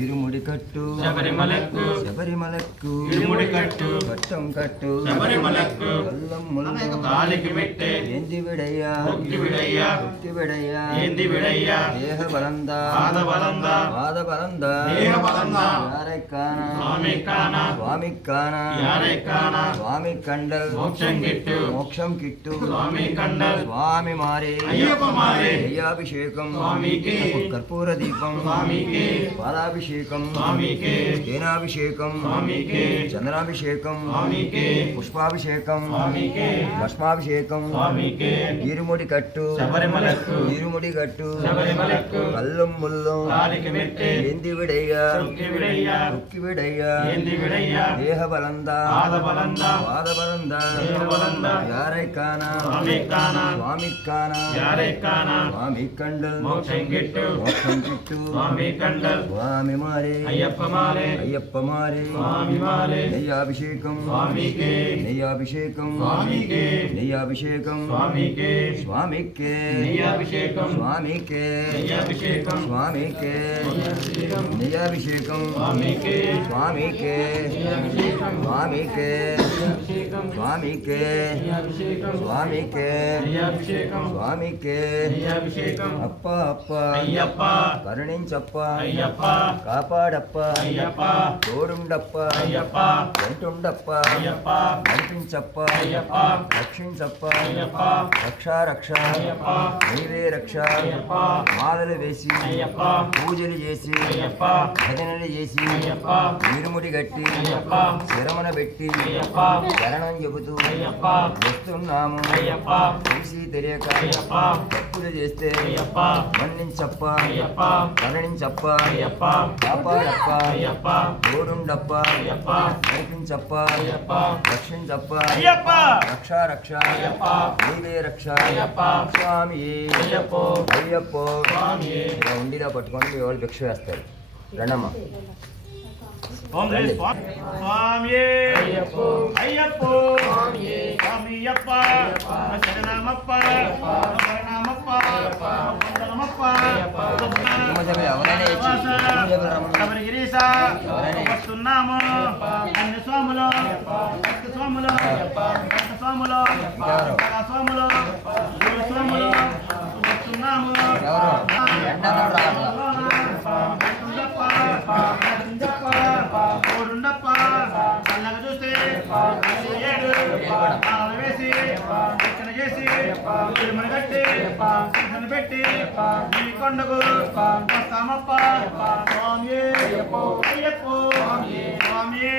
ఇరుముడి కట్టు శబరిమలకు శబరిమలకు ఇరుముడి కట్టు కట్టం కట్టు శబరిమలకు కల్లం ముల్లు కాలికి మెట్టే ఏంది విడయ్యా ఒక్కి విడయ్యా ఒక్కి విడయ్యా ఏంది విడయ్యా దేహ బలంద పాద బలంద పాద బలంద దేహ బలంద యారెక్కాన స్వామి కాన స్వామిక్కాన యారెక్కాన స్వామి కండల్ మోక్షం గిట్టు మోక్షం కిట్టు స్వామి కండల్ స్వామి మారే అయ్యప్ప మారే అయ్యాభిషేకం స్వామికి కర్పూర దీపం స్వామికి పాలాభిషేకం స్వామికి తేనాభిషేకం స్వామికి చంద్రాభిషేకం స్వామికి పుష్పాభిషేకం స్వామికి భస్మాభిషేకం స్వామికి ఇరుముడి కట్టు శబరిమలకు ఇరుముడి కట్టు శబరిమలకు కల్లం ముల్లు కాలికి మెట్టే ఏంది విడయ్యా ఒక్కి విడయ్యా రుక్కి విడయ్యా ఏంది విడయ్యా దేహ బలంద పాద బలంద పాద బలంద దేహ బలంద యారైకాన స్వామి కాన స్వామిక్కాన యారెక్కాన స్వామి కండల్ మోక్షం గిట్టు మోక్షం కిట్టు స్వామి కండల్ స్వామి మారే అయ్యప్ప మారే అయ్యప్ప మారే స్వామి మారే నెయ్యాభిషేకం స్వామికి నెయ్యాభిషేకం స్వామికి నెయ్యాభిషేకం స్వామికి స్వామికే నెయ్యాభిషేకం స్వామికే నెయ్యాభిషేకం స్వామికే నెయ్యాభిషేకం స్వామికి స్వామికే స్వామికే స్వామికే నెయ్యాభిషేకం స్వామికే నెయ్యాభిషేకం స్వామికే నెయ్యాభిషేకం అప్ప అప్ప అయ్యప్ప కరుణించప్ప అయ్యప్ప కాపాడప్ప అయ్యప్ప తోడుండప్ప అయ్యప్ప వెంటుండప్ప అయ్యప్ప నడిపించప్ప అయ్యప్ప రక్షించప్ప అయ్యప్ప రక్షా రక్ష అయ్యప్ప నీవే రక్ష అయ్యప్ప మాలలు వేసి అయ్యప్ప పూజలు చేసి అయ్యప్ప భజనలు చేసి అయ్యప్ప ఇరుముడి గట్టి అయ్యప్ప శరమన పెట్టి అయ్యప్ప శరణం చెబుతూ అయ్యప్ప వస్తున్నాము అయ్యప్ప తెలిసి తెలియక అయ్యప్ప తప్పులు చేస్తే అయ్యప్ప మన్నించప్ప అయ్యప్ప కరుణించప్ప అయ్యప్ప కాపాడప్ప అయ్యప్ప తోడుండప్ప అయ్యప్ప నడిపించప్ప అయ్యప్ప రక్షించప్ప అయ్యప్ప రక్షా రక్ష అయ్యప్ప నీవే రక్ష అయ్యప్ప స్వామి అయ్యప్ప అయ్యప్ప స్వామి ఇలా ఉండిలా పట్టుకొని మీ వాళ్ళు భిక్ష వేస్తారు రండమ్మ ఓం శ్రీ స్వామి అయ్యప్ప అయ్యప్ప స్వామియప్ప శరణమప్ప శరణమప్ప వందనమప్ప శబరిగిరీశ వస్తున్నాము అన్ని స్వాములు స్వాములు స్వాములు స్వాములు స్వాములు వస్తున్నాము కోడుండప్ప చల్లగా చూస్తే ఏడు వేసి ఎక్కడ చేసి తిరుమల కట్టి పెట్టి ఈ కొండకు వస్తామప్ప స్వామి అయ్యప్ప స్వామి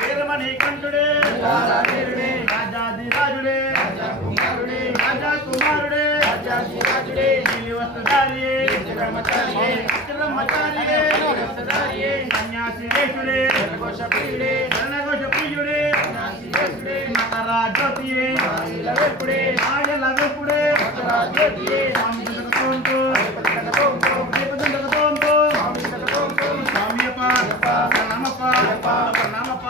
వీరమణి కంఠుడే రాజాది రాజుడే రాజా కుమారుడే సన్యాసి వేషుడే రణఘోష ప్రియుడే మకరాజ్యోతియే ఆడల వెప్పుడే స్వామియప్ప నమప్ప నమప్ప